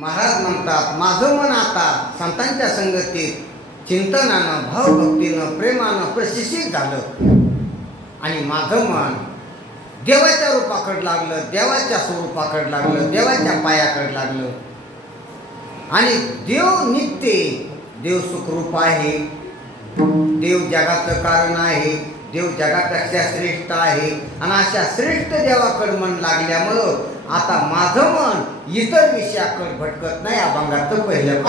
महाराज म्हणतात, माझं मन आता संतांच्या संगतीत चिंतनानं, भावभक्तीनं, प्रेमानं प्रशिक्षित झालं आणि माझं मन देवाच्या रूपाकडे लागलं, देवाच्या स्वरूपाकडे लागलं, देवाच्या पायाकडे लागलं. आणि देव नित्य, देव सुखरूप आहे, देव जगाचं कारण आहे, देव जगापेक्षा श्रेष्ठ आहे. आणि अशा श्रेष्ठ देवाकडे मन लागल्यामुळं आता माझं मन इतर विषयाकडे भटकत नाही. अभंगाचं पहिलं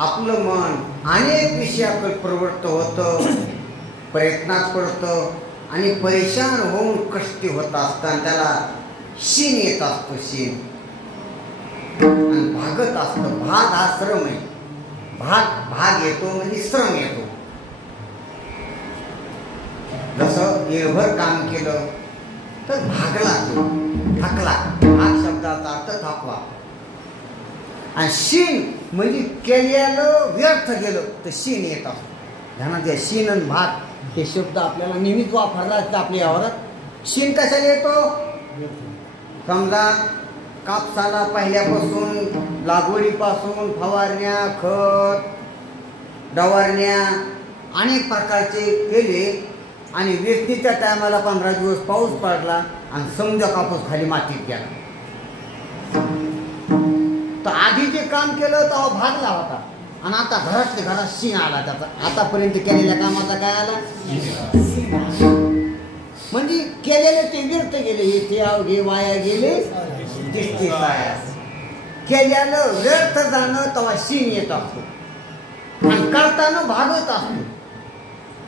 आपलं मन अनेक विषयाकडे प्रवृत्त होतं, प्रयत्नात पडतं आणि परेशान होऊन कष्टी होत असताना त्याला शीन येत असतो. शीन आणि भागत असतं. भाग हा श्रम आहे. भाग येतो म्हणजे श्रम येतो. जसं येळभर काम केलं तर भागला, तो थकला. भाग शब्दाचा अर्थ थकवा. आणि शीन म्हणजे केलेलं व्यर्थ गेलं तर शीन येत असतो. ध्यानात घ्या, शीन आणि भाग हे शब्द आपल्याला नेहमीच वापरला असतं आपल्या यावरात. शीन कशाला येतो? समजा कापसाला पहिल्यापासून लागवडीपासून फवारण्या, खत, डवारण्या अनेक प्रकारचे केले आणि वेचणीच्या टायमाला 15 दिवस पाऊस पडला आणि समजा कापूस खाली मातीत गेला. तर आधी जे काम केलं तेव्हा भागला होता आणि आता घरातल्या घरात शीन आला त्याचा. आतापर्यंत केलेल्या कामाचा काय आला? म्हणजे केलेले ते व्यर्थ गेले. इथे वाया गेले, केल्यानं व्यर्थ जाणं तेव्हा शीन येत असतो आणि करताना भागत असतो.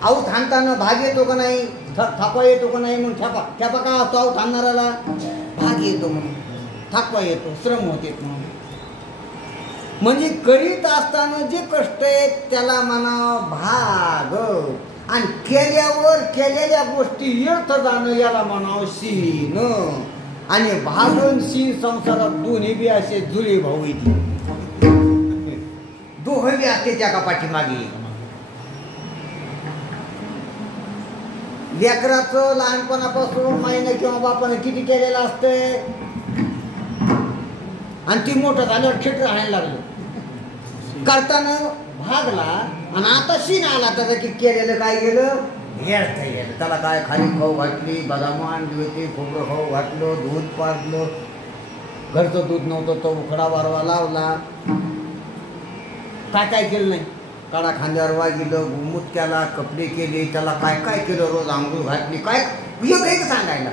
आऊत हाणताना भाग येतो का नाही, थकवा येतो का नाही म्हणून ठेपा का असतो आऊत हाणणाऱ्याला? भाग येतो म्हणून, थकवा येतो, श्रम होते म्हणून. म्हणजे करीत असताना जे कष्ट आहेत त्याला म्हणा भाग. आणि केल्यावर केलेल्या गोष्टी व्यर्थ जाणं याला म्हणावं शीन. आणि भागन शीन संसारात दोन्ही बी असे जुळे भाऊ येते, दोघं बी असते त्या का पाठीमागे. लेकराचं लहानपणापासून माईनं किंवा बापानं किती केलेलं असतंय आणि ती मोठं झाल्यावर खेट राहायला लागलं, करताना भागला आणि आता शीन आला त्याचा की केलेलं काय गेलं व्यर्थ गेलं. त्याला काय खाली खाऊ घातली, बदाम आणली होती, खोबरं खाऊ घातलं, दूध पाजलं, घरचं दूध नव्हतं तो उकडा वारवा लावला, काय केलं नाही, काळा खांद्यावर वागिलं, गुमूत केला, कपडे केले, त्याला काय काय केलं, रोज आंघोळ घातली, काय एक सांगायला.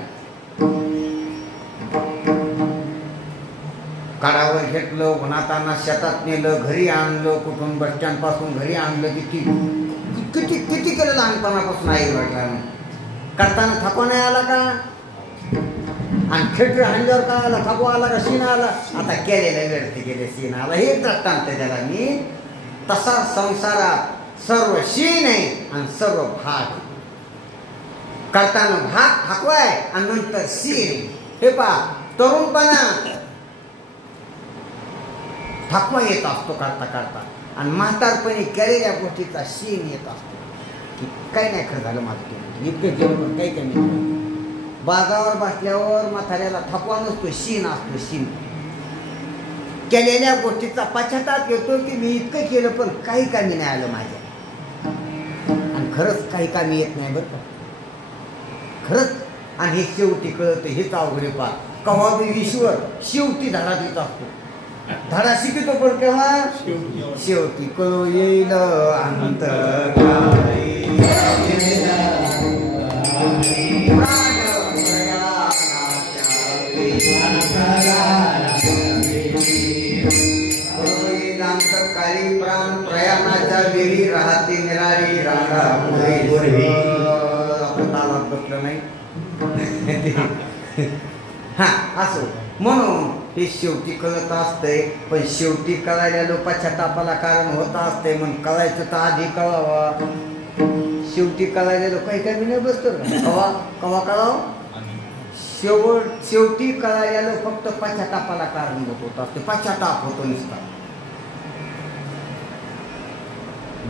काढावर घेतलं, उन्हाताना शेतात नेलं, घरी आणलं, कुठून बस स्टँड पासून घरी आणलं, किती किती किती केलं लहानपणापासून आई वडिलांनी. करताना थकवा नाही आला का, आणि खेटर हाणल्यावर काय आला, थकवा आला का, शीन आला. आता केलेल्या व्यर्थ गेले शीन आला, हे दृष्टांत त्याला मी. तसा संसारात सर्व शीन आहे आणि सर्व भाग. करताना भाग थकवाय आणि नंतर शीन. हे पहा, तरुणपणा थकवा येत असतो करता करता, आणि म्हातारपणी केलेल्या गोष्टीचा शीन येत असतो की काही नाही खरं झालं माझं केलं, इतकं केलं पण काही कमी नाही. बाजावर बसल्यावर म्हाताऱ्याला थकवा नसतो, शीन असतो शीन. केलेल्या गोष्टीचा पश्चाताप येतो की मी इतकं केलं पण काही कामी नाही आलं माझ्या, आणि खरंच काही कामी येत नाही बरं का, खरंच. आणि हे शेवटी कळतं, हेच अवघडे पा कवा बी ईश्वर शेवटी धडा देत असतो. धडा शिकतो पण केव्हा, शेवटी कळू येईल अंत काळी प्राण प्रयाणाच्या वेळी राहते निराळी रांगा पुढे. आपण तालात बसलं नाही हा असो. म्हणून हे शेवटी कळत असतंय, पण शेवटी कळायला पश्चातापाला कारण होत असते. म्हणून कळायचं तर आधी कळावा, शेवटी कळायला काही कमी नाही बसतो कवा कवा कळावं. शेवटी कळायला फक्त पश्चातापाला कारण होत असते, पश्चाताप होतो नुसता.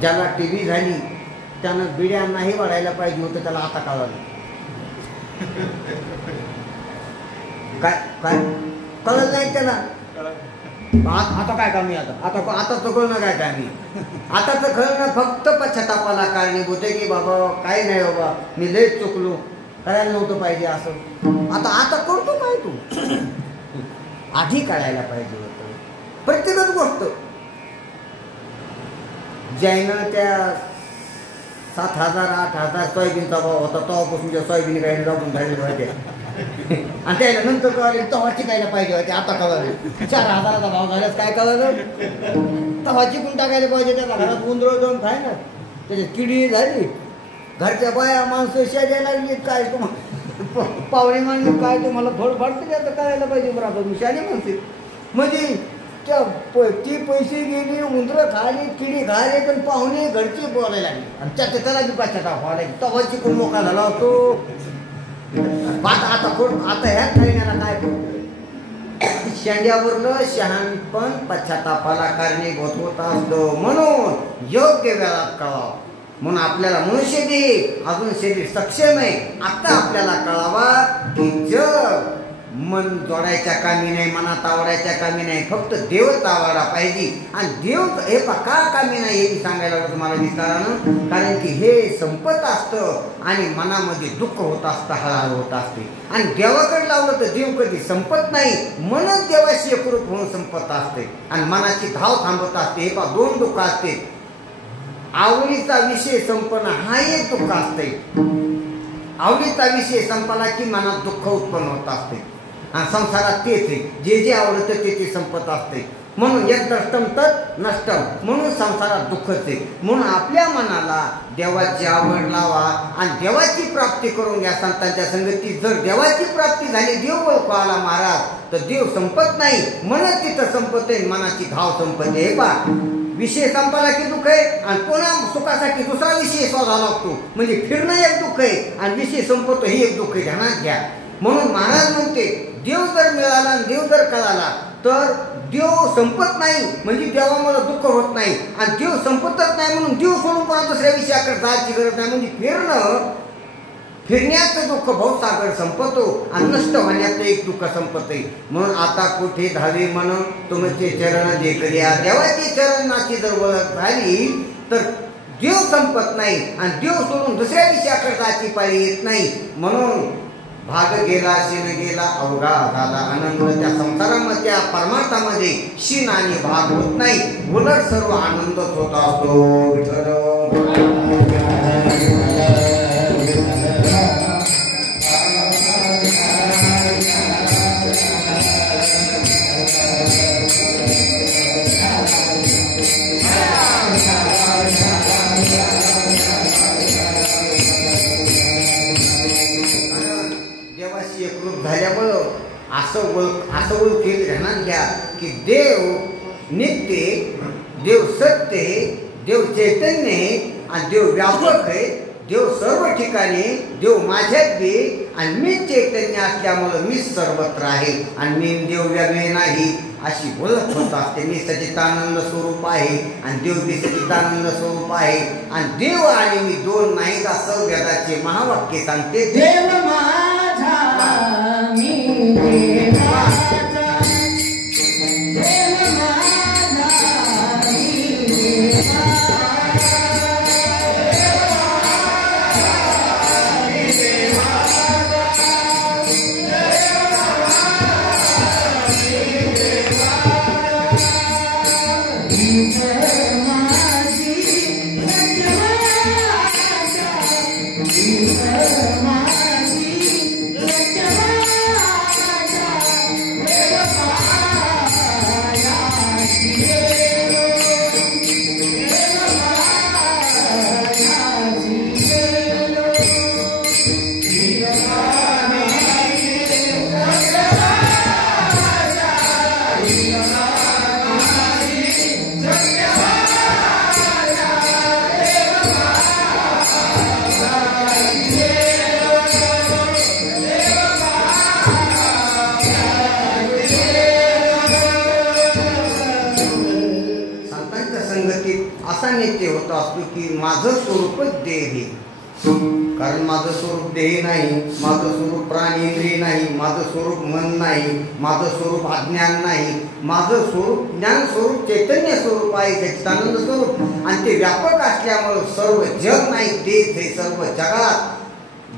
ज्याला टीव्ही झाली त्यानं बिड्या नाही वाढायला पाहिजे होतं, त्याला आता कळालं. काय काय कळलं नाही त्याला, आता काय कामी, आता तर कळणं काय कामी, आता तर कळणं फक्त पश्चातापाला कारणीभूत आहे की बाबा काही नाही बाबा मी लयच चुकलो, करायला नव्हतं पाहिजे असं. आता करतो काय तू, आधी कळायला पाहिजे होतं प्रत्येकच गोष्ट. ज्यानं त्या 7,000 8,000 सोयाबीनचा भाव होता तेव्हापासून त्या सोयाबीन काही लागून झालेले होते, आणि त्याला नंतर कळाले तेव्हा टिकायला पाहिजे होते, आता कळाले 4,000चा भाव झाल्यास काय कळालं, तेव्हा चिकून टाकायला पाहिजे. त्याला घरात उंदरं जाऊन खाय ना, त्याची किडी झाली, घरच्या बाया माणसं शेजायला लागली, काय तुम्हाला पाहुणे माणसं काय तुम्हाला थोडंफार तरी आता करायला पाहिजे बरोबर शाने माणसे. म्हणजे ती पैसे गेली, उंदरं खाली, किडी खाली, पण पाहुणे घरची बोलायला लागली, आणि त्याला बी पश्चाताप व्हायला लागली. तेव्हा चिकून मोका झाला होतो. आता ह्या खाण्याला काय करतो, शेंड्यावरलं शहाणपण पश्चातापाला कारणीभूत होत असतो. म्हणून योग्य वेळात कळावं. म्हणून आपल्याला मनुष्य दे अजून शरीर सक्षम आहे, आता आपल्याला कळावा की जग मन जोडायच्या कामी नाही, मनात आवडायच्या कामी नाही, फक्त देवच आवडला पाहिजे. आणि देव हे का कामी नाही हे सांगायला तुम्हाला विचारानं, कारण की हे संपत असतं आणि मनामध्ये दुःख होत असतं, हळहळ होत असते. आणि देवाकडे लावलं तर देव कधी संपत नाही, मनच देवाशी एकरूप होऊन संपत असते आणि मनाची धाव थांबत असते. हे पा दोन दुःख असते, आवडीचा विषय संपणं हा एक दुःख असते. आवडीचा विषय संपला की मनात दुःख उत्पन्न होत असते, आणि संसारात तेच आहे, जे आवडतं ते संपत असते. म्हणून एक द्रष्टम तत् नष्टम, म्हणून संसारात दुःखच आहे. म्हणून आपल्या मनाला देवाची आवड लावा आणि देवाची प्राप्ती करून घ्या संतांच्या संगतीत. जर देवाची प्राप्ती झाली, देव ओळखू आला महाराज, तर देव संपत नाही, मनच तिथं संपते, मनाची धाव संपते. हे पहा विषय संपला की दुःख आहे आणि पुन्हा सुखासाठी दुसरा विषय शोधावा लागतो. म्हणजे फिरणं एक दुःख आहे आणि विषय संपतो हे एक दुःख आहे. ध्यानात घ्या. म्हणून महाराज म्हणते देव जर मिळाला आणि देव जर कळाला तर देव संपत नाही, म्हणजे देवामुळे दुःख होत नाही. आणि देव संपतच नाही म्हणून देव सोडून पुन्हा दुसऱ्या विषयाकडे जायची गरज नाही. म्हणजे फिरण्याचं दुःख भवसागर संपतो आणि नष्ट होण्याचं एक दुःख संपते. म्हणून आता कुठे धावे मन तुमचे चरण देखल्या. देवाचे चरणाची जर ओळख झाली तर देव संपत नाही आणि देव सोडून दुसऱ्या विषयाकडे जायची पाळी येत नाही. म्हणून भाग गेला शिन गेला अवघा झाला आनंद. त्या संसारामध्ये त्या परमार्थामध्ये शिन आणि भाग होत नाही, उलट सर्व आनंदच होत असतो. देवाशी एकरूप झाल्यामुळं असं ओळखीत ध्यानात घ्या की देव नित्य, देव सत्य, देव चैतन्य आणि देव व्यापक आहे. देव सर्व ठिकाणी, देव माझ्यात बी आणि मी चैतन्य असल्यामुळं मी सर्वत्र आहे आणि मी देव वेगळे नाही अशी ओळख होत असते. मी सच्चिदानंद स्वरूप आहे आणि देव बी सच्चिदानंद स्वरूप आहे आणि देव आणि मी दोन नाहीत असं वेदाचे महावाक्य सांगते. देव माझा मी देवाचा, देव माझा मी देवाचा. असा नित्य होत असतो की माझं स्वरूपच देह. कारण माझं स्वरूप देह नाही, माझं स्वरूप प्राणेंद्रिय नाही, माझं स्वरूप मन नाही, माझं स्वरूप अज्ञान नाही. माझं स्वरूप ज्ञान स्वरूप चैतन्य स्वरूप आहे, सच्चिदानंद स्वरूप. आणि ते व्यापक असल्यामुळं सर्व जग नाही तेच हे सर्व जगात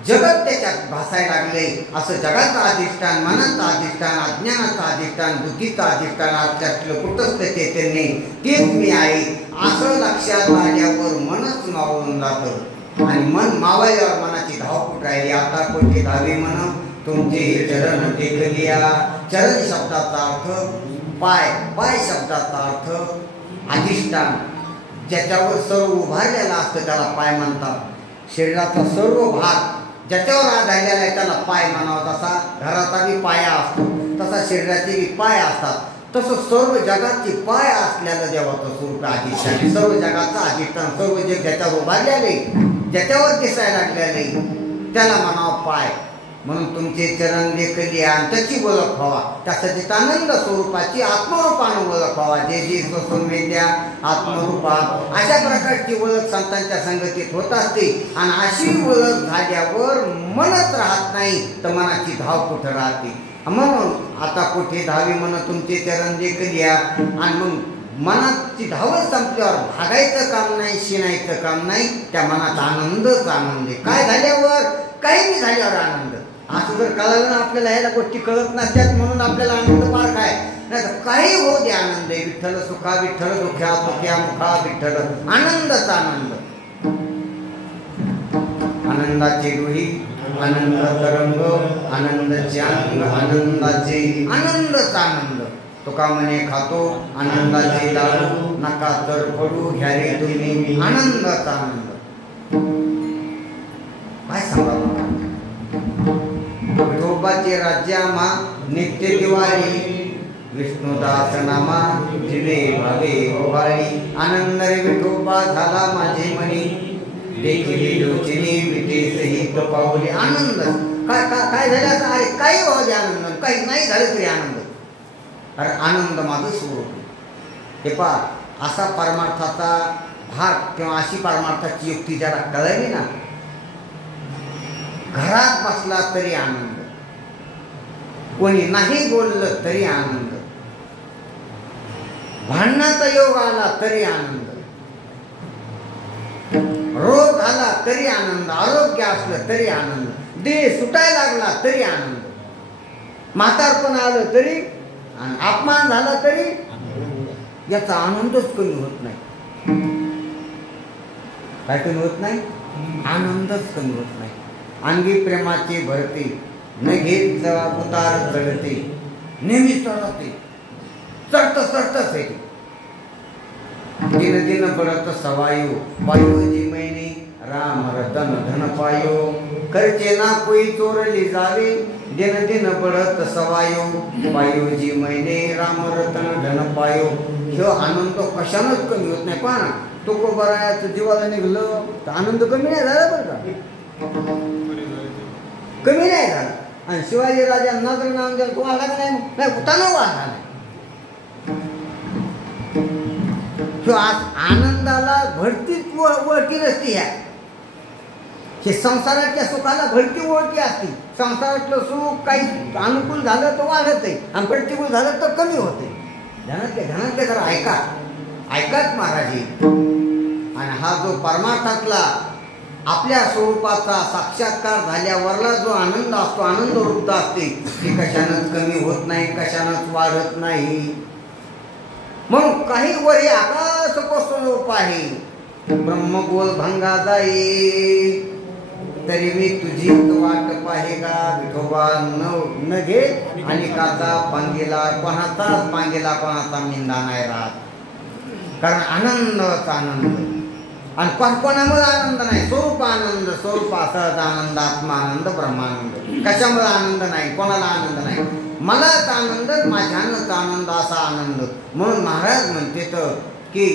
जगत त्याच्यात भासायला लागले. असं जगाचं अधिष्ठान, मनाचं अधिष्ठान, अज्ञानाचं अधिष्ठान, बुद्धीचं अधिष्ठान असल्यातलं कुठंच चैतन्य तेच मी आहे असं लक्षात आल्यावर मनच मावळून जातं आणि मन मावळल्यावर मनाची धाव कुठं राहिली. आता कोणते धावे मन तुमचे चरण टेकलिया. चरण शब्दाचा अर्थ पाय, पाय शब्दाचा अर्थ अधिष्ठान, ज्याच्यावर सर्व उभारलेला असतं त्याला पाय म्हणतात. शरीराचा सर्व भाग ज्याच्यावर आधारलेला आहे त्याला पाय म्हणावा. जसा घराचा बी पाया असतो तसा शरीराचे बी पाय असतात. तसं सर्व जगाचे पाय असलेलं देवाचं स्वरूप अधिष्ठान. सर्व जगाचं अधिष्ठान, सर्व जग ज्याच्यावर उभारलेले, ज्याच्यावर दिसायला लागलेले त्याला म्हणावं पाय. म्हणून तुमचे चरण देखली आणि त्याची ओळख व्हावा. त्या सच्चिदानंद स्वरूपाची आत्मरूपानं ओळख व्हावा. जे जे सौम्यत्या आत्मरूपा अशा प्रकारची ओळख संतांच्या संगतीत होत असते. आणि अशी ओळख झाल्यावर मनच राहत नाही तर मनाची धाव कुठं राहते. म्हणून आता कुठे धावी मन तुमचे चरण देखली आणि मग मनाची धावच संपल्यावर भागायचं काम नाही, शिनायचं काम नाही. त्या मनात आनंदच आनंद आहे. काय झाल्यावर, काही नाही झाल्यावर आनंद. असं जर कळलं ना आपल्याला, ह्याला गोष्टी कळत नसतात म्हणून आपल्याला आनंद पार काय नाही तर काही हो दे आनंद आहे. विठ्ठल सुखा विठ्ठल दुःख्या सुख्या मुखा विठ्ठल. आनंदच आनंद. आनंदाचे डोही, आनंद तरंग, आनंदाचे अंग, आनंदाचे आनंदच आनंद. तुका म्हणे खातो आनंदाचे दारू, नका तर पडू घ्या रे तुम्ही आनंदच आनंद. काय सांगा विठोबाचे राज्यामा नित्य दिवाळी. विष्णुदास नामा जिवे भावे ओवाळी आनंद रे विठोबा झाला माझे मनी देखील लोचिनी विटे सहित पावली आनंद काय काय झालं अरे काही हो दे आनंद काही नाही झालं तरी आनंद अरे आनंद माझं स्वरूप हे पहा असा परमार्थाचा भाग किंवा अशी परमार्थाची युक्ती ज्याला कळली ना घरात बसला तरी आनंद कोणी नाही बोललं तरी आनंद भांडणाचा योग आला तरी आनंद रोग आला तरी आनंद आरोग्य असलं तरी आनंद देह सुटायला लागला तरी आनंद म्हातारपण आलं तरी आणि अपमान झाला तरी याचा आनंदच कमी होत नाही काय कमी होत नाही आनंदच कमी होत नाही अंगी प्रेमाची भरती न घेत उतार चढते नेहमी चढते चढतच आहे दिन दिन बढ़त सवायो पायो जी मैंने राम रतन धन पायो करचे ना कोई चोरली जावे दिन दिन बढ़त सवायो पायो जी मैंने राम रतन धन पायो ह्यो आनंद कशानच कमी होत नाही पहा ना तो को बरायचं जीवाला निघलं तर आनंद कमी नाही झाला बरं का कमी नाही झाला आणि शिवाजी राजांना जर नाम द्याल तो आला का नाही उताना वाढला नाही आनंदाला भरतीच वळती नसती ह्या हे संसाराच्या सुखाला भरती वळती असती संसारातलं सुख काही अनुकूल झालं तर वाढत आहे आणि प्रतिकूल झालं तर कमी होते ध्यानातले जरा ऐकाच महाराजी आणि हा जो परमार्थातला आपल्या स्वरूपाचा साक्षात्कार झाल्यावरला जो आनंद असतो आनंद रूप असते ते कशानंच कमी होत नाही कशानंच वाढत नाही म्हणून काही वरी आकाश कोसळूप आहे ब्रह्मगोल भंगा जाई तरी मी तुझीच वाट पाहे का विठोबा न घे आणि काचा पांगेला कोणाचा मिंदा नाही राहत कारण आनंदच आनंद आणि कोणामुळे आनंद नाही स्वरूप आनंद स्वरूप सहज आनंद आत्मानंद ब्रह्मानंद कशामुळे आनंद नाही कोणाला आनंद नाही मलाच आनंद माझ्यानंच आनंद असा आनंद म्हणून महाराज म्हणते तर की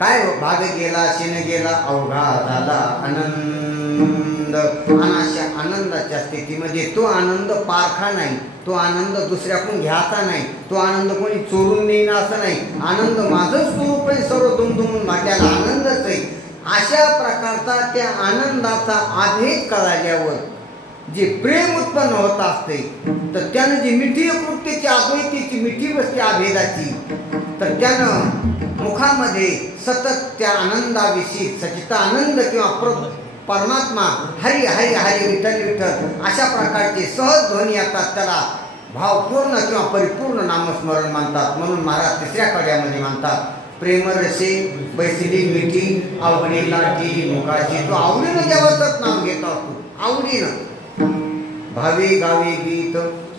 काय भाग गेला शिन गेला अवघा झाला आनंद अनाशा आनंदाच्या स्थितीमध्ये तो आनंद पारखा नाही तो आनंद दुसऱ्याकडून घ्यायचा नाही तो आनंद कोणी चोरून नेईन असं नाही आनंद माझं स्वरूप आहे सर्व दुमदुमून भाग्याला आनंदच आहे अशा प्रकारचा त्या आनंदाचा आभेद कळाल्यावर जे प्रेम उत्पन्न होत असते तर त्यानं जी मिठी वृत्तीची अद्वैतीची मिठी बसते आभेदाची तर त्यानं मुखामध्ये सतत त्या आनंदाविषयी सचिता आनंद किंवा परमात्मा हरी हरी हरी विठ्ठल विठ्ठल अशा प्रकारचे सहज ध्वनी येतात त्याला भावपूर्ण किंवा परिपूर्ण नामस्मरण मानतात म्हणून महाराज तिसऱ्या कड्यामध्ये मानतात प्रेमरसे बैसली मिठी आवडी लाटी मुखाची तो आवडीनं देवाचंच नाव घेत असतो आवडीनं भावी गावी गीत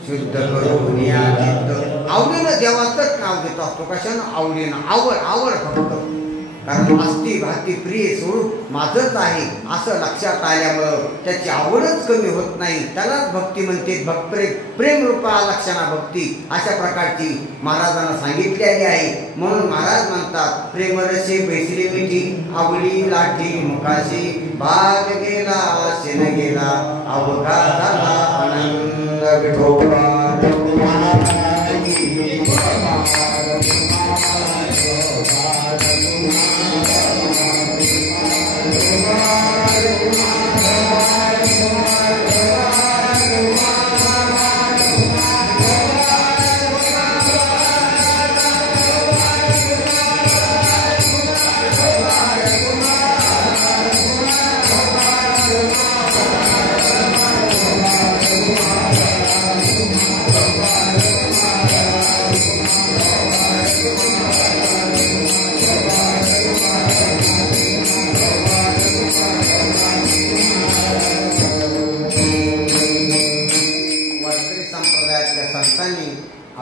शुद्ध करून या चित्त आवडीनं देवाचंच नाव घेत असतो कशानं आवडीनं आवड फक्त कारण अस्ति भाती प्रिय स्वरूप माझंच आहे असं लक्षात आल्यामुळं त्याची आवडच कमी होत नाही त्यालाच भक्ती म्हणते प्रेम रूपा लक्षणा भक्ती अशा प्रकारची महाराजांना सांगितलेली आहे म्हणून महाराज म्हणतात प्रेमरसे बैसली मिठी आवडी लाठी मुखाशी भाग गेला शिन गेला अवघा झाला आनंद विठोबा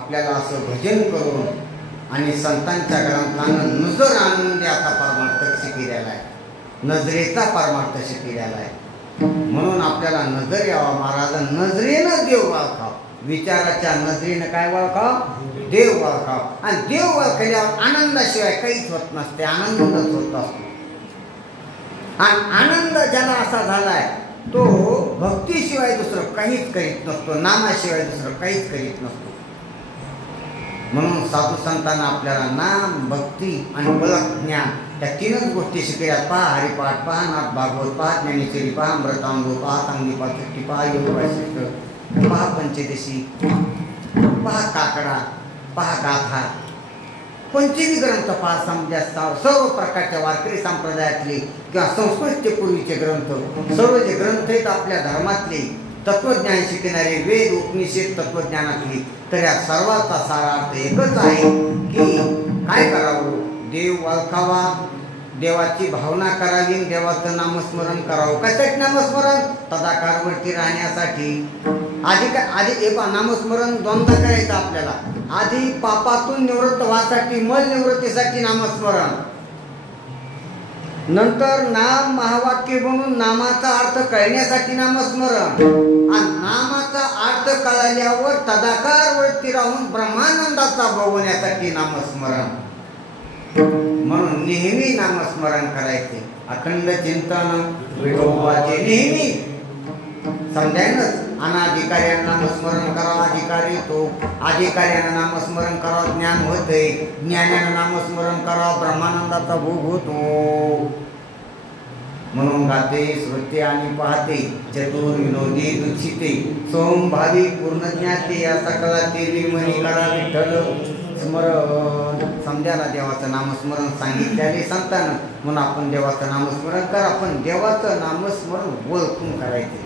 आपल्याला असं भजन करून आणि संतांच्या ग्रंथानं नजर आणून द्याचा परमार्थ शिकविलेला आहे नजरेचा परमार्थ शिकविलेला आहे म्हणून आपल्याला नजर यावा महाराज नजरेनं देव ओळखाव विचाराच्या नजरेनं काय ओळखाव? देव ओळखाव. आणि देव ओळखल्यावर आनंदाशिवाय काहीच होत नसते, आनंदच होत असतो. आणि आनंद ज्याला असा झालाय तो भक्तीशिवाय दुसरं काहीच करीत नसतो, नामाशिवाय दुसरं काहीच करीत नसतो. म्हणून साधू संतांना आपल्याला नाम, भक्ती आणि बलक ज्ञान या तीनच गोष्टी शिकल्या. पहा हरिपाठ, पहा नाथ भागवत, पहा ज्ञानेश्वरी, पहा अमृतांबू, पहा चांगली पाचष्टी, पहा योग वासिष्ठ, पहा पंचदशी, पहा काकडा, पहा गाथा, कोणतेही ग्रंथ पहा. समजा सर्व प्रकारच्या वारकरी संप्रदायातले किंवा संस्कृतचे पूर्वीचे ग्रंथ, सर्व जे ग्रंथ आहेत आपल्या धर्मातले तत्वज्ञान शिकणारे, वेद उपनिषद तत्वज्ञानातली, तर या सर्वाचा सारार्थ एकच आहे की काय करावं? देव ओळखावा, देवाची भावना करावी, देवाचं नामस्मरण करावं. कशासाठी नामस्मरण? तदाकारवरती राहण्यासाठी. आधी नामस्मरण दोनदा करायचं आपल्याला. आधी पापातून निवृत्त व्हासाठी, मल निवृत्तीसाठी नामस्मरण. नंतर नाम महावाक्य बनून नामाचा अर्थ कळण्यासाठी नामस्मरण. आणि नामाचा अर्थ कळल्यावर तदाकारवरती राहून ब्रह्मानंदाचा भोगवण्यासाठी नामस्मरण. म्हणून नेहमी नामस्मरण करायचे. अखंड चिंतन विठोबाचे नेहमी. समजायनच, अनाधिकाऱ्यांना नामस्मरण करावं, अधिकारी तो. अधिकाऱ्यांना नामस्मरण करावं, ज्ञान होते. ज्ञानानं नामस्मरण करावं, ब्रह्मानंदाचा भोग होतो. म्हणून गाते, श्रुते आणि पाहते, चतुर विनोदी दुच्छिते, सोम भावी पूर्ण ज्ञाते, या सकला ते मनी करा विठ्ठल स्मरण. समजायला देवाचं नामस्मरण सांगितल्याने संतान. म्हणून आपण देवाचं नामस्मरण करा, पण देवाचं नामस्मरण ओळखून करायचे,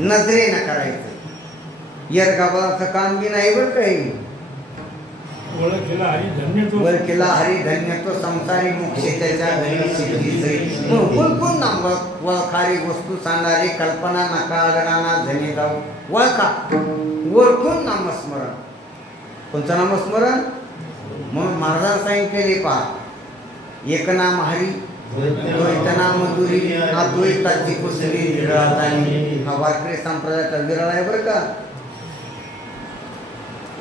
नजरेनं करायचं. येरगाबाचं काम बी नाही बरं काही. ओळखेला हरी धन्य तो, संसारी मोक्षे त्याच्या घरी सिद्धीचे. ओळखून नाम ओळखारी वस्तू सांगणारी, कल्पना नका अडराना धनी जाऊ. ओळखा, ओळखून नामस्मरण. कोणतं नामस्मरण? म्हणून महाराजांनी सांगितलेले पहा, एक नाम हरी, द्वैत नाम मधुरी, अद्वैताची कुसरी विरळाली. हा वारकरी संप्रदायाचा विरळ आहे बरं का.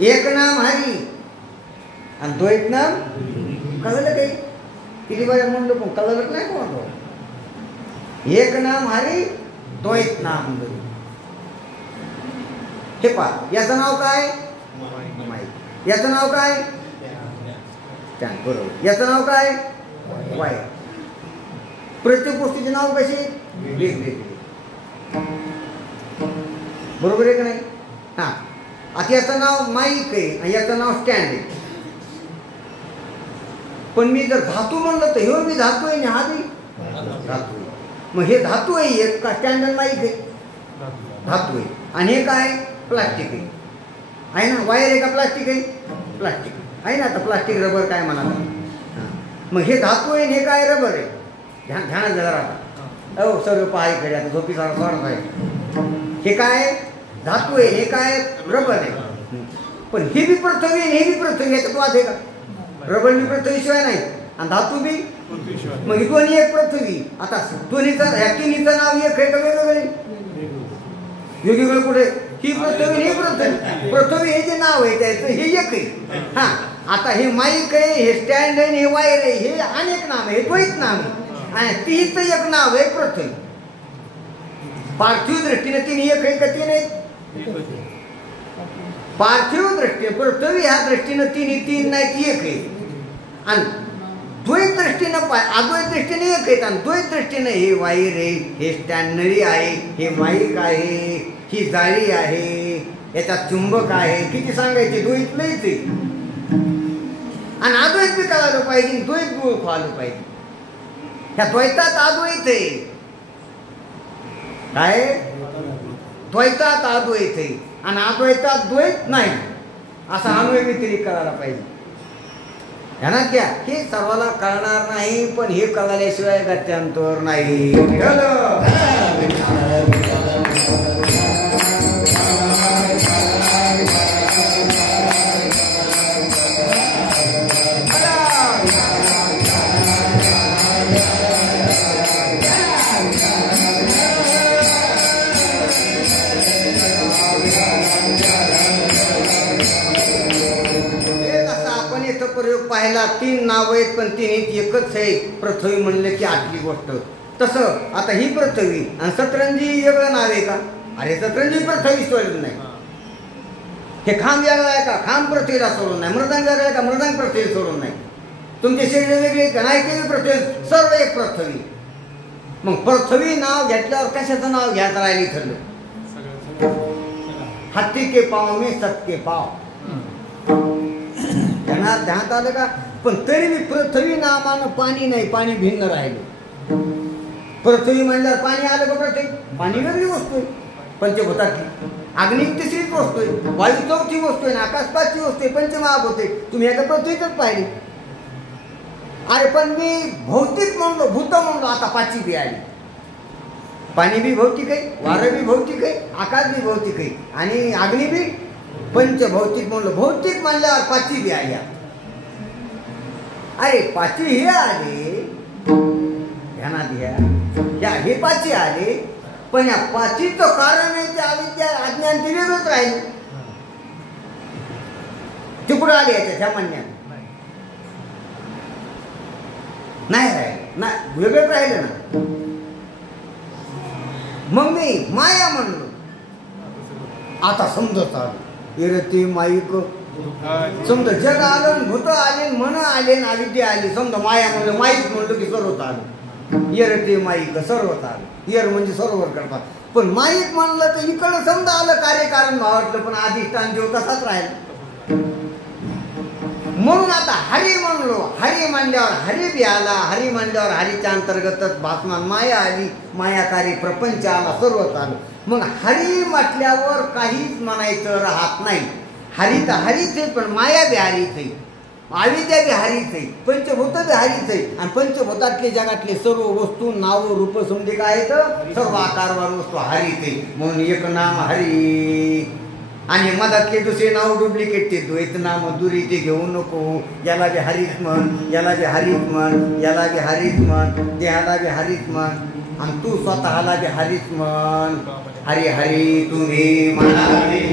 एक नाम हरी आणि द्वैत नाम कळलं काही? किती बाया म्हणलो पण कळलं नाही कोण. एक नाम हरी, द्वैत नाम मधुरी. हे पहा, याचं नाव काय? याचं नाव काय? बरोबर. याचं नाव काय? वाय. प्रत्येक गोष्टीचे नाव कशी वेगवेगळे, बरोबर आहे का नाही? हा, आता याचं नाव माईक आहे आणि याचं नाव स्टँड आहे. पण मी जर धातू म्हणलं तर हे मी धातू आहे, हा बी धातू आहे. मग हे धातू आहे, एक का स्टँड आणि माईक आहे, धातू आहे. आणि हे काय? प्लास्टिक आहे ना. वायर आहे का प्लास्टिक आहे? प्लास्टिक आहे ना. आता प्लास्टिक रबर काय म्हणाला. मग हे धातू आहे, हे काय? रबर आहे. ध्यानात जरा. हो सर्व पहा इकडे, आता झोपी सारा स्वार्थ आहे. हे काय? धातू आहे, हे काय? रबर आहे. पण हे बी पृथ्वी आहे, हे बी पृथ्वी. याच्यात वाद आहे का? रबर बी पृथ्वीशिवाय नाही आणि धातू बी. मग ही दोन्ही एक पृथ्वी. आता दोन्हीचं ह्या तिन्हीचं नाव एक आहे का वेगवेगळे? वेगवेगळे कुठे? ही पृथ्वी, ही पृथ्वी. पृथ्वी हे जे नाव आहे त्याचं हे एक आहे. हा, आता हे माईक आहे, हे स्टँड आहे, हे वायर आहे, हे अनेक नाव आहे, हे द्वैत नाव आहे. आणि तीच एक नाव आहे पृथ्वी. पार्थिव दृष्टीने तिने एक आहे का? तीन आहे. पार्थिव दृष्टीने पृथ्वी ह्या दृष्टीनं तिन्ही तीन नाही, ती एक आहे. आणि द्वैत दृष्टीनं अद्वैत दृष्टीने एक आहेत. आणि द्वैत दृष्टीने हे वायर आहे, हे स्टँड नळी आहे, हे माईक आहे, ही जाळी आहे, याच्यात चुंबक आहे. किती सांगायचे? द्वैत लईच आहे. आणि अद्वैत बी कळालं पाहिजे, द्वैत बी ओळखू आलं पाहिजे. ह्या द्वैतात अद्वैत आहे. काय? द्वैतात अद्वैत आहे आणि अद्वैतात द्वैत नाही, असा अन्वय व्यतिरिक्त करायला पाहिजे. ध्यानात घ्या, हे सर्वाला कळणार नाही, पण हे कळल्याशिवाय गत्यांतर नाही. Jai त्याला 3 नाव आहेत पण तिन्ही एकच आहे. पृथ्वी म्हणलं की आतली गोष्ट. तसं आता ही पृथ्वी आणि सतरंजी वेगळं नाव आहे का? अरे सतरंजी पृथ्वी सोडून नाही. हे खांब वेगळा आहे का? खांब पृथ्वीला सोडून नाही. मृदंग वेगळा आहे का? मृदंग पृथ्वी सोडून नाही. तुमचे शरीर वेगळे का? नाही ते पृथ्वी, सर्व एक पृथ्वी. मग पृथ्वी नाव घेतल्यावर कशाचं नाव घ्यायचं राहिली ठरलं? हत्ती के पाव मी सबके पाव. त्यांना ध्यानात आलं का? पण तरी मी पृथ्वी नावानं पाणी नाही, पाणी भिन्न राहिलं. पृथ्वी म्हणल्यावर पाणी आलं का? पृथ्वी पाणी वेगळी वस्तू आहे पंचभूतातली. अग्नी तिसरीच वस्तू आहे, वायू चौथी वस्तू आहे, आकाश पाचवी वस्तू आहे, पंचमहाभूत होते. तुम्ही आता पृथ्वीतच पाहिली. अरे पण मी भौतिक म्हणलो, भूत म्हणलो, आता पाचवी बी आली. पाणी बी भौतिक आहे, वारं बी भौतिक आहे, आकाश बी भौतिक आहे आणि अग्नी बी पंचभौतिक म्हणलो. भौतिक म्हणल्यावर पाचवी बी आली. अरे पाचवी हे आले, ध्यानात घ्या, हे पाचवी आले, पण या पाचवीचं कारण आहे ते अविद्या अज्ञान दिलेलंच राहील. तिकडं आले याच्या म्हणण्यात नाही राहिलं ना, वेगळंच राहिलं ना. मग मी माया म्हणलो. आता समजत आलं इरती माईक समजा जग आलं, भूत आले, मन आले, अविद्या आली. समजा माया म्हणलं, माईक म्हणलं की सर्वच आलं. इरती माईक सर्वच आलं. इर म्हणजे सरोवर करतात. पण माईक म्हणलं तर इकडं समजा आलं कार्यकारण भावातलं, पण अधिष्ठान देव तसाच राहील. म्हणून आता हरी म्हणलो. हरी म्हणल्यावर हरी बी आला. हरी म्हणल्यावर हरीच्या अंतर्गतच भासमान माया आली. मायाकारी प्रपंच आला, सर्वच आलं. मग हरी म्हटल्यावर काहीच म्हणायचं राहत नाही. हरी तर हरीच आहे, पण माया बी हरीच आहे, अविद्या बी हरीच आहे, पंचभूत बी हरीच आहे. आणि पंचभूतातले जगातले सर्व वस्तू नाव रूप समजे काय आहेत, सर्व आकारवान वस्तू हरीच आहे. म्हणून एक नाम हरी. आणि मधातले दुसरे नाव डुप्लिकेट ते द्वैत नाम दुरी ते घेऊ नको. याला बी हरीच म्हण, याला बी हरीच म्हण, याला बी हरीच म्हण, देहाला बी हरीच म्हण, आणि तू स्वतःला बी हरीच म्हण. हरी हरी तुम्ही म्हणाले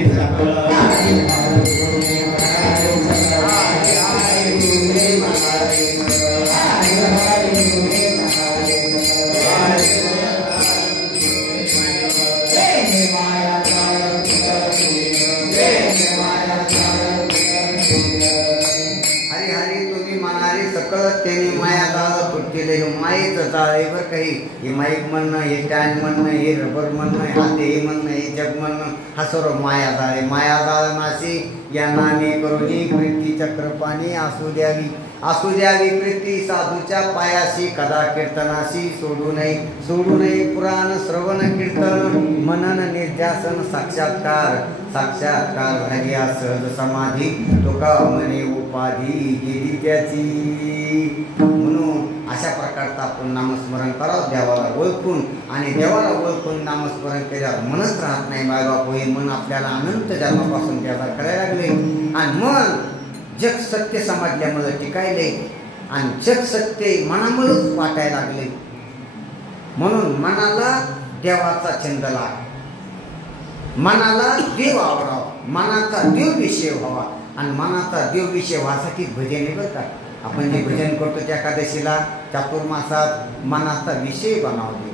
मायेचं जाळ आहे बरं काही. हे माईक म्हणणं, हे स्टँड म्हणणं, हे रबर म्हणणं, हाते हे म्हणणं, हे जग म्हणणं, हा सर्व माया जाळ आहे. माया जाळ नाशी या नामे करुणी प्रीती चक्रपाणी असू द्यावी. असू द्यावी प्रीती साधूच्या पायाशी कदा कीर्तनाशी. सोडू नये पुराण श्रवण कीर्तन मनन निर्ध्यासन साक्षात्कार. साक्षात्कार झाल्या सहज समाधी तुका म्हणे उपाधी गेली त्याची. म्हणून अशा प्रकारचं आपण नामस्मरण करावं देवाला ओळखून. आणि देवाला ओळखून नामस्मरण केल्यावर मनच राहत नाही. बायबाप होई मन आपल्याला अनंत जन्मापासून त्याला करायला लागले. आणि मन जग सत्य समजल्यामुळे टिकायले आणि जग सत्य मनामुळेच वाटायला लागले. म्हणून मनाला देवाचा छंद लाग, मनाला देव आवडावा, मनाचा देव विषय व्हावा. आणि मनाचा देव विषय व्हासाठी भजन आहे बरं का. आपण जे भजन करतो त्या एकादशीला चातुर्मासात मनाचा विषय बनावतो.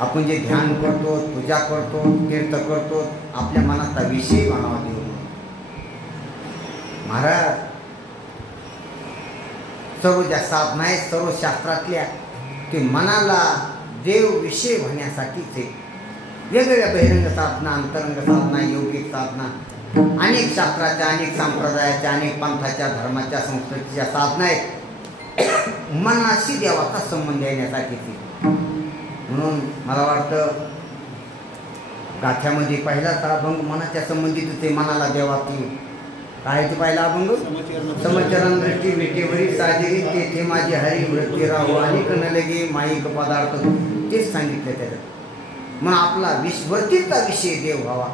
आपण जे ध्यान करतो, पूजा करतो, तीर्थ करतो, आपल्या मनाचा विषय बनावतो. महाराज सर्व ज्या साधना आहेत सर्व शास्त्रातल्या ते मनाला देव विषय होण्यासाठीच आहे. वेगवेगळ्या बहिरंग साधना, अंतरंग साधना, योगिक साधना, अनेक शास्त्राच्या, अनेक संप्रदायाच्या, अनेक पंथाच्या, धर्माच्या, संस्कृतीच्या साधना आहेत मनाशी देवाचा संबंध येण्यासाठीच. म्हणून मला वाटतं गाथ्यामध्ये पहिलाच अभंग मनाच्या संबंधित ते मनाला देवाची काय ते पहिला अभंग. समचरण दृष्टी विटेवरी साजेरी तेथे माझी हरी वृत्ती राहू अनेक न लगे माईक पदार्थ. तेच सांगितलं त्याच्यात. मग आपला वृत्तीचा विषय देव व्हावा.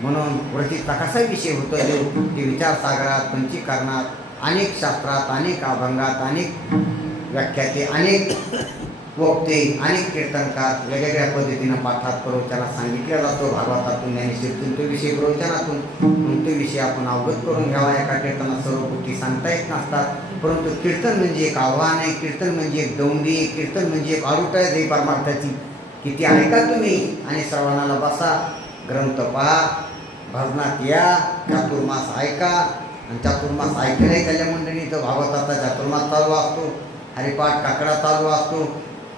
म्हणून वृत्तीचा कसा विषय होतो देव, ते विचारसागरात, पंचीकरणात, अनेक शास्त्रात, अनेक अभंगात, अनेक व्याख्याते, अनेक वक्ते अनेक कीर्तनकार वेगवेगळ्या पद्धतीनं पाठात प्रवचनात सांगितला जातो. भागवतातून ज्ञानेश्वरीतून तो विषय प्रवचनातून तो विषय आपण अवगत करून घ्यावा. एका कीर्तनात सर्व गोष्टी सांगता येत नसतात, परंतु कीर्तन म्हणजे एक आव्हान आहे, कीर्तन म्हणजे एक दौंडी, कीर्तन म्हणजे एक आरुट आहे परमार्थाची. किती ऐका तुम्ही आणि श्रवणाला बसा, ग्रंथ पहा, भजनात या, चातुर्मास ऐका. आणि चातुर्मास ऐकलंय त्याच्या मंडळी तर भागवताचा चातुर्मास चालू असतो, हरिपाठ काकडा चालू असतो.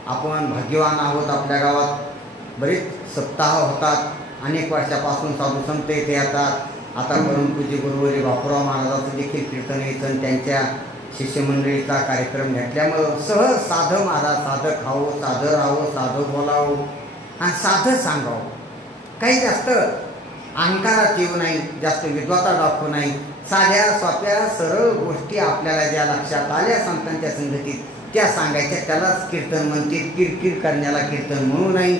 आपण भाग्यवान आहोत, आपल्या गावात बरेच सप्ताह होतात. अनेक वर्षापासून साधू संत येथे येतात. आता परमपूज्य गुरुवरी बापूराव महाराजांचं देखील कीर्तन येतं. त्यांच्या शिष्यमंडळीचा कार्यक्रम घेतल्यामुळं सहज साधं महाराज, साधं खावं, साधं राहावं, साधं बोलावं आणि साधं सांगावं. काही जास्त अहंकारात येऊ नाही, जास्त विद्वता दाखवू नाही. साध्या सोप्या सरळ गोष्टी आपल्याला ज्या लक्षात आल्या संतांच्या संगतीत त्या सांगायच्या, त्यालाच कीर्तन म्हणते. किरकिर करण्याला कीर्तन म्हणू नाही.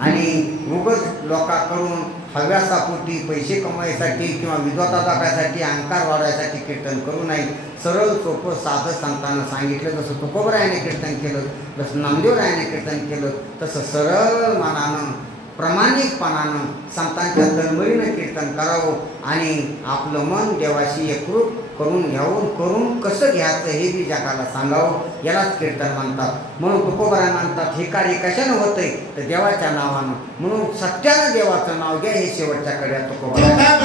आणि उगाच लोकांकडून हव्यासापोटी पैसे कमवायसाठी किंवा विद्वता दाखवायसाठी, अहंकार वाढवायसाठी कीर्तन करू नाही. सरळ सोपं साधं संतांना सांगितलं. जसं तुकोबरायाने कीर्तन केलं, जसं नामदेवरायाने कीर्तन केलं, तसं सरळ मनानं प्रामाणिकपणानं संतांच्या तळमळीनं कीर्तन करावं आणि आपलं मन देवाशी एकरूप करून घ्यावं. करून कसं घ्यायचं हे बी जगाला सांगावं, यालाच कीर्तन म्हणतात. म्हणून तुकोबराय म्हणतात हे कार्य कशानं होतंय तर देवाच्या नावानं. म्हणून सत्यानं देवाचं नाव घ्या, हे शेवटच्या कड्यात तुकोबराय.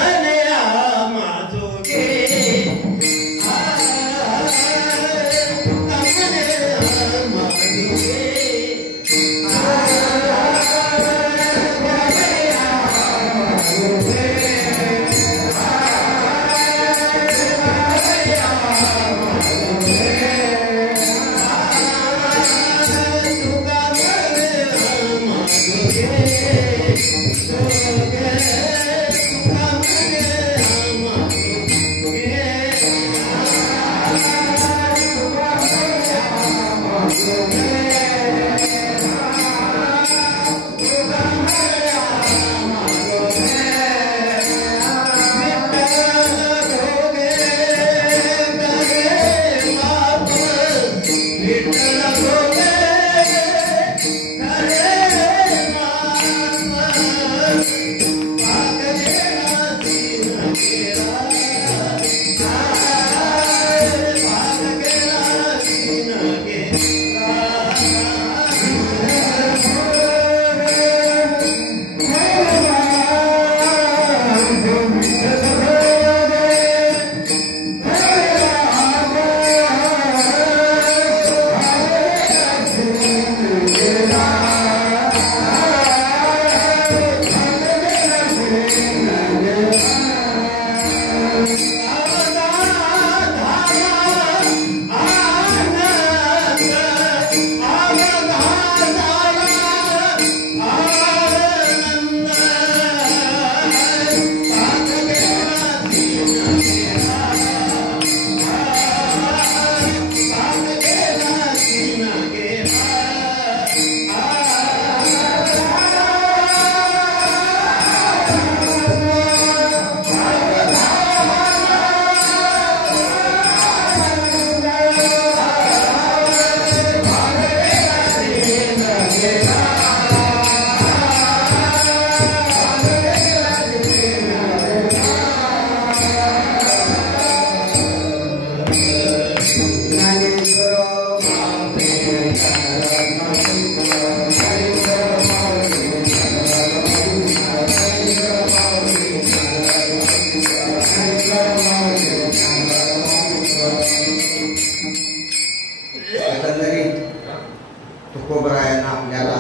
तुकोबरायांना आपल्याला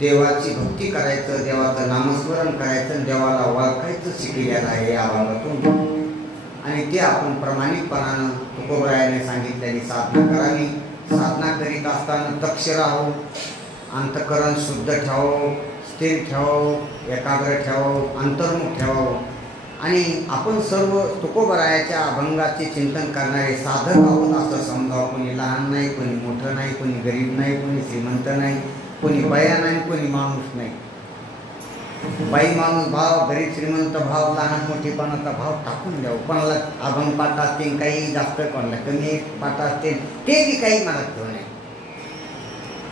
देवाची भक्ती करायचं, देवाचं नामस्मरण करायचं, देवाला ओळखायचं शिकलेलं आहे या अभंगातून. आणि ते आपण प्रामाणिकपणानं तुकोबरायाने सांगितलेली साधना करावी. साधना करीत असताना दक्ष राहावं, अंतःकरण शुद्ध ठेवावं, स्थिर ठेवावं, एकाग्र ठेवावं, अंतर्मुख ठेवावं. आणि आपण सर्व तुकोबरायाच्या अभंगाचे चिंतन करणारे साधक आहोत असं समजावं. कोणी लहान नाही, कोणी मोठं नाही, कोणी गरीब नाही, कोणी श्रीमंत नाही, कोणी बाया नाही, कोणी माणूस नाही. बाई माणूस भाव, गरीब श्रीमंत भाव, लहान मोठेपणाचा भाव टाकून द्यावं. कोणाला अभंग पाठ असतील काही जास्त, कोणाला कमी पाठ असतील ते बी काही मला ठेवू नये.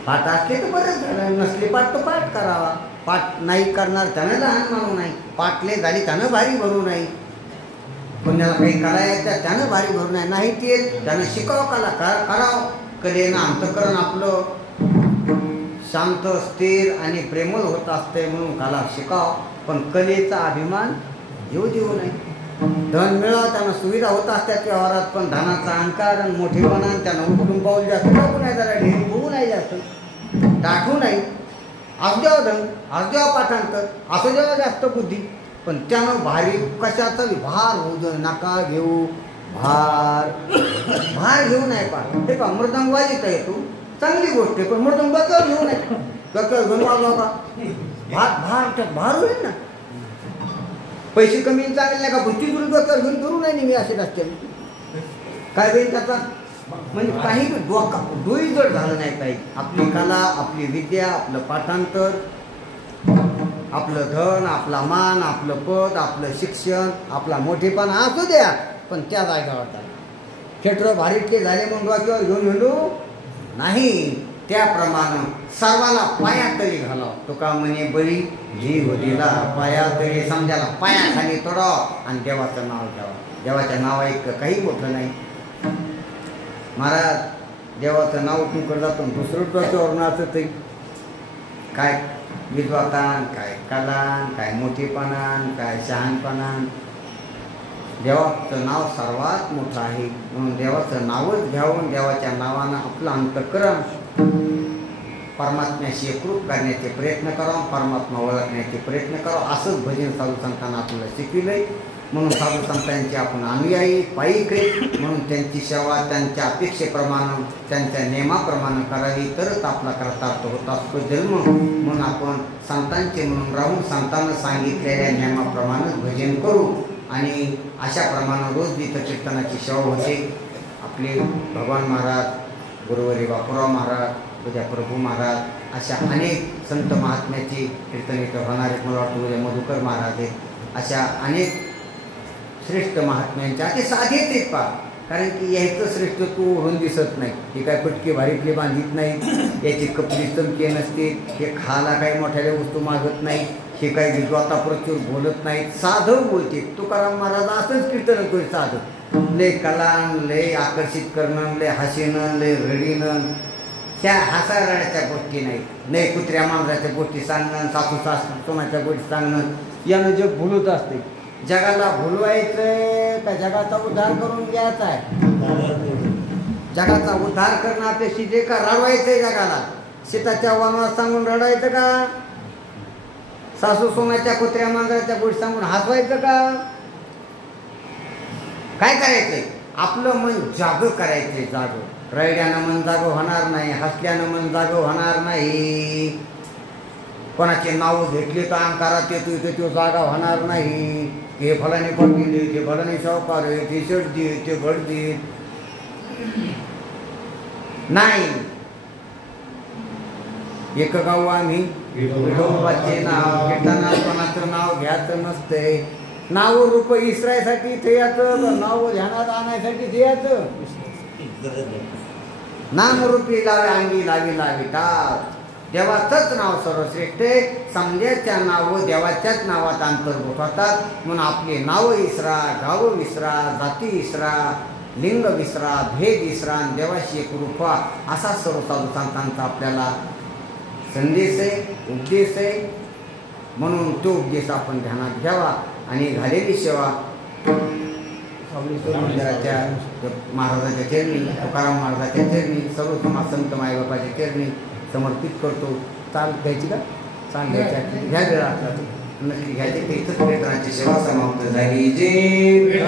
पाठ असले तर बरंच झालं, नसले पाठ तर पाठ करावा. पाठ नाही करणार त्यानं लहान मानू नाही, पाठले झाली त्यानं भारी भरू नाही. कोणाला काही कला येतात त्यानं भारी भरू नाही, नाही ते त्यानं शिकावं कला करावं. कलेनं अंतःकरण आपलं शांत स्थिर आणि प्रेमळ होत असते म्हणून कला शिकाव. पण कलेचा अभिमान येऊ देऊ नाही. धन मिळावं त्यानं सुविधा होत असतात व्यवहारात, पण धनाचा अहंकार आणि मोठेपणा त्यानं उठून पाऊल जास्त टाकू नाही, जरा ढेरी बघू नाही, जास्त टाकू नाही. असू द्यावं धन, असू द्यावं पाठांतर, असू द्यावं जास्त बुद्धी, पण त्यानं भारी कशाचा भार होऊ दे नका घेऊ. भार घेऊ नाही. पाठ हे का मृदंग वाजित आहे तू चांगली गोष्ट आहे, पण मृदंग डोक्यावर घेऊ नये. डोक्यावर घेऊन वाजवा का भार होईल ना. पैसे कमी चांगले नाही का, बुद्धी गुरु डोक्यावर घेऊन करू नाही मी असे रस्ते काय होईल त्याचा. म्हणजे काही डोई जड झालं नाही पाहिजे. आपली कला, आपली विद्या, आपलं पाठांतर, आपलं धन, आपला मान, आपलं पद, आपलं शिक्षण, आपला मोठेपणा असू द्या, पण त्या जागेवर खेटर भारीतले झाले म्हणून डोक्यावर घेऊन हिंडू नाही. त्याप्रमाणे सर्वाला पाया तरी घालाव. तुका म्हणे बळी जीव दिला पाया तरी, समजायला पायाखाली तोडाव आणि देवाचं नाव घ्यावं. देवाच्या नावा इतकं काही मोठं नाही. महाराज देवाचं नाव तुमकडे जातो, दुसरं डोक्यावर नाचत काय विद्वाकान, काय कलान, काय मोठेपणान, काय शहाणपणान. देवाचं नाव सर्वात मोठं आहे म्हणून देवाचं नावच घ्यावं. देवाच्या नावानं आपलं अंतःकरण परमात्म्याशी एकरूप करण्याचे प्रयत्न करावं, परमात्मा ओळखण्याचे प्रयत्न करावं. असंच भजन साधू संतांना आपल्याला शिकविलंय. म्हणून साधू संतांची आपण अनुयायी पायिक आहेत, म्हणून त्यांची सेवा त्यांच्या अपेक्षेप्रमाणे, त्यांच्या नियमाप्रमाणे करावी, तरच आपला कर्तार्थ होत असतो जन्म. म्हणून आपण संतांचे म्हणून राहून संतांना सांगितलेल्या नियमाप्रमाणे भजन करू आणि अशाप्रमाणे रोज गीत कीर्तनाची सेवा होते. आपले भगवान महाराज, गुरुवारी बापूराव महाराज, उद्या प्रभू महाराज, अशा अनेक संत महात्म्याची कीर्तन इथं होणारे. मला वाटतं उद्या मधुकर महाराज आहेत. अशा अनेक श्रेष्ठ महात्म्यांच्या ते साधेच आहेत पा. कारण की याचं श्रेष्ठत्व होऊन दिसत नाही. हे काय पटके भारीतले बांधित नाही, याची कपडी चमके नसते, हे खाला काही मोठ्याल्या वस्तू मागत नाही, हे काही विद्वाता प्रचूर बोलत नाहीत, साधं बोलते. तुकाराम महाराज असंच कीर्तन करतो. साधं लय कलान, लय आकर्षित करणं, लय हसीनं, लय रडीनं, त्या हसा रड्याच्या गोष्टी नाहीत. लय कुत्र्या मांजराच्या गोष्टी सांगणं, सासू सोनाच्या गोष्टी सांगणं, यानं जग भुलत असते. जगाला भुलवायचं का जगाचा उद्धार करून घ्यायचा आहे? जगाचा उद्धार करणं आपल्याशी जे का रडवायचंय जगाला. सीताच्या वनवास सांगून रडायचं का? सासू सोनाच्या कुत्र्या मांजराच्या गोष्टी सांगून हसवायचं का? काय करायचंय? आपलं मन जागं करायचंय. जागं रडल्यानं मन जागं होणार नाही, हसल्यानं मन जागं होणार नाही. कोणाचे नाव घेतले तर अंकारात येतो इथे तो जागा होणार नाही. हे फलाने पडले, ते फलाने सावकार आहे, ते शर्ट दे, ते घट दे नाही. एक गाव आम्ही विठोबाचे नाव घेताना कोणाचं नाव घ्यायचं नसतंय. नाव रूप इसरायसाठी ते याचं, नाव ध्यानात आणायसाठी ते याचं. नामरूपी लावे अंगी लावी लावितात. देवाचंच नाव सर्वश्रेष्ठ आहे. समजायच्या नावं देवाच्याच नावात अंतर्भूत होतात. म्हणून आपले नावं विसरा, गावं विसरा, जाती विसरा, लिंग विसरा, भेद विसरा, देवाशी एकरूप व्हा, असा सर्व साधू संतांचा आपल्याला संदेश आहे, उपदेश आहे. म्हणून तो उपदेश आपण ध्यानात घ्यावा आणि झालेली सेवा मंदिराच्या महाराजाच्या चरणी, तुकाराम महाराजाच्या चरणी, सर्व समाज संत मायबापाच्या चरणी समर्पित करतो. चाल घ्यायची का? चाल घ्यायची घ्या वेळ असला नक्की घ्यायची. इथंच कीर्तनाची सेवा समाप्त झाली. जय